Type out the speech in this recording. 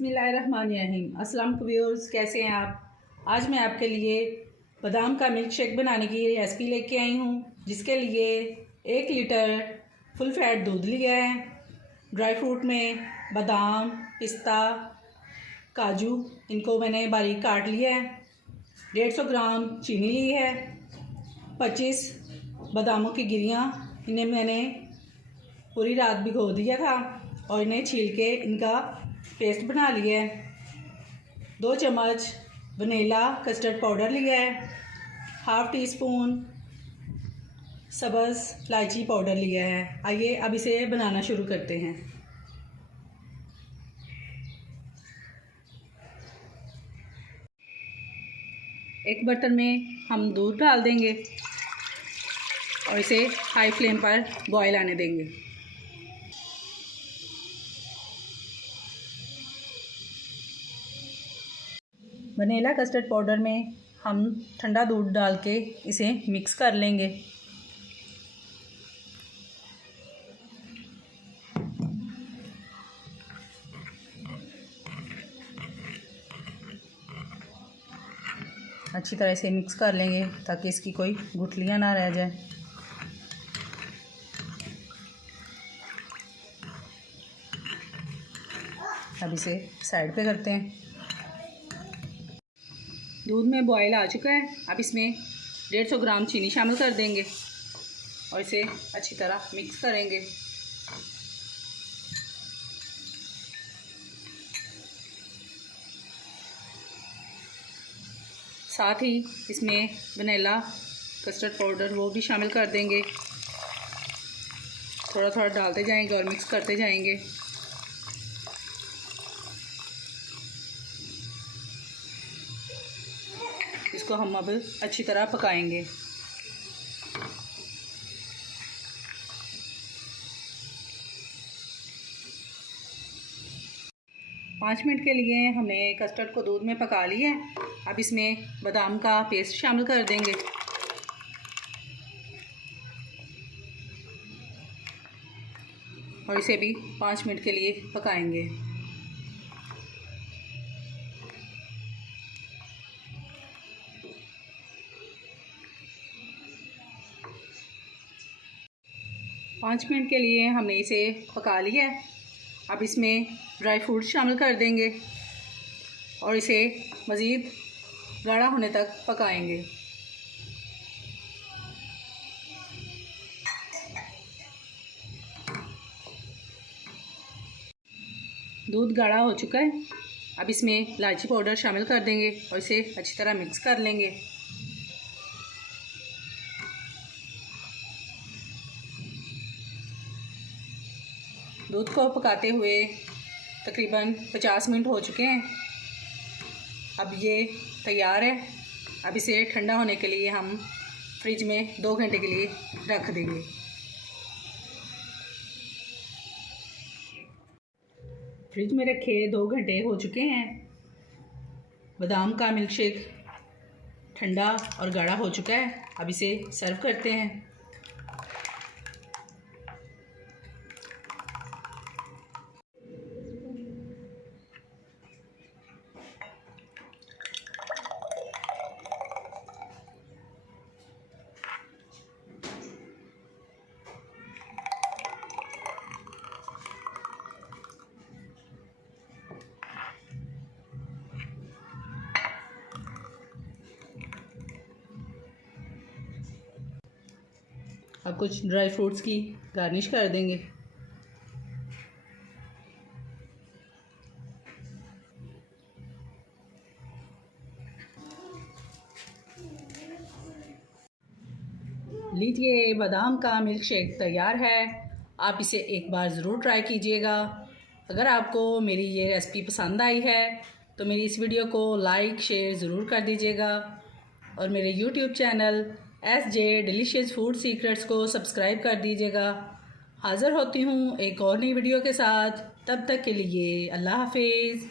बिस्मिल्लाहिर्रहमानिर्रहीम। अस्सलाम व्यूअर्स, कैसे हैं आप? आज मैं आपके लिए बादाम का मिल्क शेक बनाने की रेसिपी लेके आई हूँ, जिसके लिए 1 लीटर फुल फैट दूध लिया है। ड्राई फ्रूट में बादाम, पिस्ता, काजू, इनको मैंने बारीक काट लिया है। 150 ग्राम चीनी ली है। 25 बादामों की गिरियाँ, इन्हें मैंने पूरी रात भिगो दिया था और इन्हें छील के इनका पेस्ट बना लिया है। 2 चम्मच वनीला कस्टर्ड पाउडर लिया है। हाफ़ टी स्पून सब्ज़ इलायची पाउडर लिया है। आइए अब इसे बनाना शुरू करते हैं। एक बर्तन में हम दूध डाल देंगे और इसे हाई फ्लेम पर बॉयल आने देंगे। वनीला कस्टर्ड पाउडर में हम ठंडा दूध डाल के इसे मिक्स कर लेंगे। अच्छी तरह से मिक्स कर लेंगे ताकि इसकी कोई गुठलियाँ ना रह जाए। अब इसे साइड पे करते हैं। दूध में बॉयल आ चुका है। अब इसमें 150 ग्राम चीनी शामिल कर देंगे और इसे अच्छी तरह मिक्स करेंगे। साथ ही इसमें वनीला कस्टर्ड पाउडर वो भी शामिल कर देंगे। थोड़ा थोड़ा डालते जाएंगे और मिक्स करते जाएंगे। इसको हम अब अच्छी तरह पकाएंगे। पाँच मिनट के लिए हमने कस्टर्ड को दूध में पका लिया है। अब इसमें बादाम का पेस्ट शामिल कर देंगे और इसे भी 5 मिनट के लिए पकाएंगे। पाँच मिनट के लिए हमने इसे पका लिया है। अब इसमें ड्राई फ्रूट शामिल कर देंगे और इसे मज़ीद गाढ़ा होने तक पकाएंगे। दूध गाढ़ा हो चुका है। अब इसमें इलायची पाउडर शामिल कर देंगे और इसे अच्छी तरह मिक्स कर लेंगे। दूध को पकाते हुए तकरीबन 50 मिनट हो चुके हैं। अब ये तैयार है। अब इसे ठंडा होने के लिए हम फ्रिज में 2 घंटे के लिए रख देंगे। फ्रिज में रखे 2 घंटे हो चुके हैं। बादाम का मिल्क शेक ठंडा और गाढ़ा हो चुका है। अब इसे सर्व करते हैं। अब कुछ ड्राई फ्रूट्स की गार्निश कर देंगे। लीजिए, बादाम का मिल्क शेक तैयार है। आप इसे एक बार ज़रूर ट्राई कीजिएगा। अगर आपको मेरी ये रेसिपी पसंद आई है तो मेरी इस वीडियो को लाइक शेयर ज़रूर कर दीजिएगा और मेरे YouTube channel SJ delicious food secrets को सब्सक्राइब कर दीजिएगा। हाज़िर होती हूँ एक और नई वीडियो के साथ। तब तक के लिए अल्लाह हाफिज़।